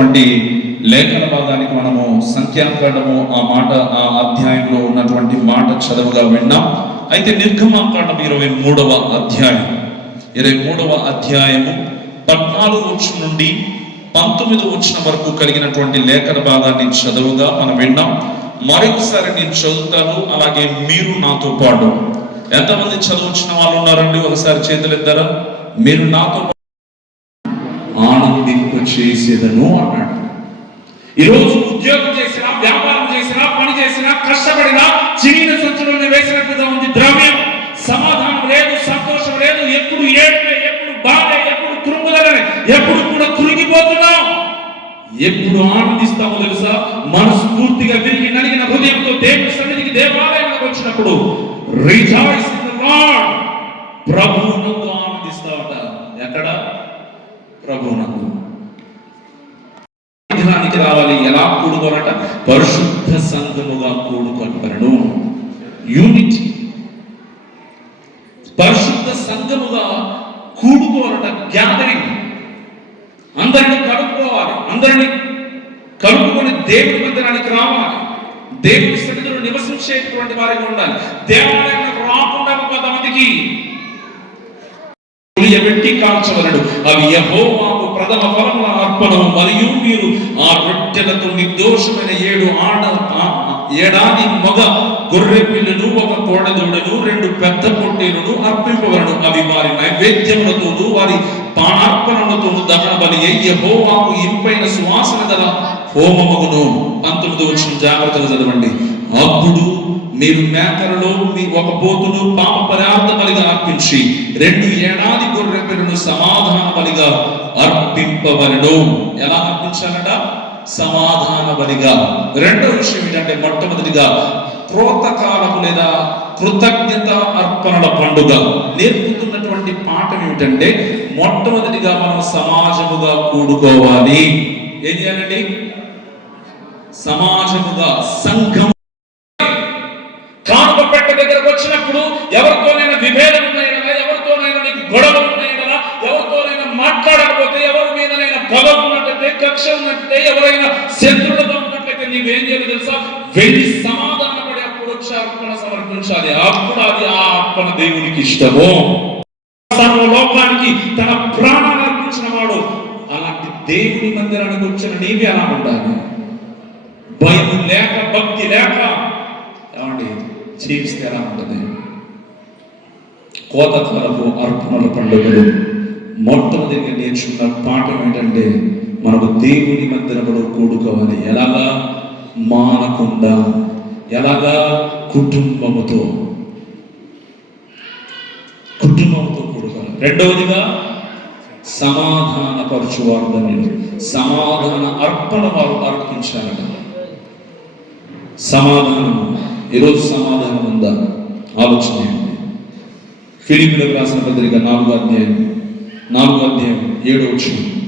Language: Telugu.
ఉన్నటువంటి లేఖన భాగానికి మనము సంఖ్యాకాండము ఆ మాట ఆ అధ్యాయంలో ఉన్నటువంటి మాట చదువుగా విన్నాం. అయితే నిర్గమాకాండం ఇరవై మూడవ అధ్యాయం. ఇరవై మూడవ అధ్యాయము పద్నాలుగు వచ్చిన నుండి పంతొమ్మిది వచ్చిన వరకు కలిగినటువంటి లేఖన భాగాన్ని చదువుగా మనం విన్నాం. మరొకసారి నేను చదువుతాను అలాగే మీరు నాతో పాటు. ఎంతమంది చదువుచిన వాళ్ళు ఉన్నారండి? ఒకసారి చేతులు ఎత్తారా మీరు నాతో చేసేదను అన్నాడు. ఈరోజు ఉద్యోగం చేసినా వ్యాపారం చేసినా పని చేసినా కష్టపడినా చిన్న సంచులను వేసినట్టుగా ఉంది. ద్రవ్యం సమాధానం లేదు సంతోషం లేదు. ఎప్పుడు ఏడుపే ఎప్పుడు బాధ ఎప్పుడు కృంగుదలనే ఎప్పుడు కూడా కృంగిపోతున్నాం. ఎప్పుడు ఆనందిస్తామో తెలుసా? మనస్ఫూర్తిగా విరిగి నలిగిన హృదయంతో దేవుని సన్నిధికి దేవాలయంలోకి వచ్చినప్పుడు రిజాయిస్ ఇన్ ద లార్డ్. ప్రభువునందు ఆనందిస్తావట ఎక్కడ? ప్రభువునందు మందిరానికి రావాలి. ఎలా కూడుకోనట పరిశుద్ధ సంఘముగా కూడుకొనబడను యూనిటీ పరిశుద్ధ సంఘముగా కూడుకోనట గ్యాదరింగ్ అందరినీ కలుపుకోవాలి. అందరిని కలుపుకొని దేవుడి మందిరానికి రావాలి. దేవుడి సన్నిధిలో నివసించేటువంటి వారిగా ఉండాలి. దేవాలయానికి రాకుండా కొంతమందికి పులియబెట్టి కాల్చవలడు అవి యహోవాకు ప్రథమ ఫలముల అర్పణము మరియు మీరు ఆ రొట్టెలతో నిర్దోషమైన ఏడు ఆడ ఏడాది మగ గొర్రె పిల్లను ఒక కోడదూడను రెండు పెద్ద పొట్టేలను అర్పింపవలను. అవి వారి నైవేద్యములతోను వారి పానార్పణలతోను దహన బలి అయి ఇంపైన సువాసన గల హోమమగును. పంతొమ్మిది వచ్చిన జాగ్రత్తలు చదవండి. అప్పుడు మీరు మేకలలో మీ ఒక పోతును పాప పదార్థ బలిగా అర్పించి రెండు ఏడాది గొర్రె పిల్లను సమాధాన బలిగా అర్పింపవలను ఎలా అర్పించాలట సమాధాన బలిగా రెండో విషయం ఏంటంటే మొట్టమొదటిగా క్రోతకాలము లేదా కృతజ్ఞత అర్పణల పండుగ. నేర్పుతున్నటువంటి పాఠం ఏమిటంటే మొట్టమొదటిగా మనం సమాజముగా కూడుకోవాలి. ఏం చేయాలండి? సమాజముగా సంఘం కానుక పెట్ట దగ్గరకు వచ్చినప్పుడు ఎవరితోనైనా విభేదం ఉన్నాయనగా ఎవరితోనైనా నీకు గొడవ ఉన్నాయనగా ఎవరితోనైనా మాట్లాడకపోతే ఎవరి మీదనైనా బలం ఉన్నట్లయితే కక్ష ఉన్నట్లయితే ఎవరైనా శత్రులతో ఉన్నట్లయితే నీవేం చేయాలి తెలుసా? వెళ్ళి సమాధానపడి అప్పుడు వచ్చి అర్పణ సమర్పించాలి. అప్పుడు అది ఆ అర్పణ దేవునికి ఇష్టము. సర్వలోకానికి తన ప్రాణాన్ని అర్పించిన వాడు అలాంటి దేవుని మందిరానికి వచ్చిన నీవి అలా ఉండాలి. భయం లేక భక్తి లేక ఏమండి జీవిస్తే ఎలా ఉంటుంది? కోతకాలపు అర్పణల పండుగలు. మొట్టమొదటిగా నేర్చుకున్న పాఠం ఏంటంటే మనకు దేవుని మందిరములో కూడుకోవాలి. ఎలాగా? మానకుండా. ఎలాగా? కుటుంబముతో. కుటుంబంతో కూడుకోవాలి. రెండవదిగా సమాధానపరచువారు ధన్యులు సమాధాన అర్పణ వారు అర్పించాలట. సమాధానం ఈరోజు సమాధానం ఉందా? ఆలోచన ఏంటి ఫిలిపిలకు రాసిన పత్రిక నాలుగో అధ్యాయం. నాలుగో అధ్యాయం ఏడో వచ్చింది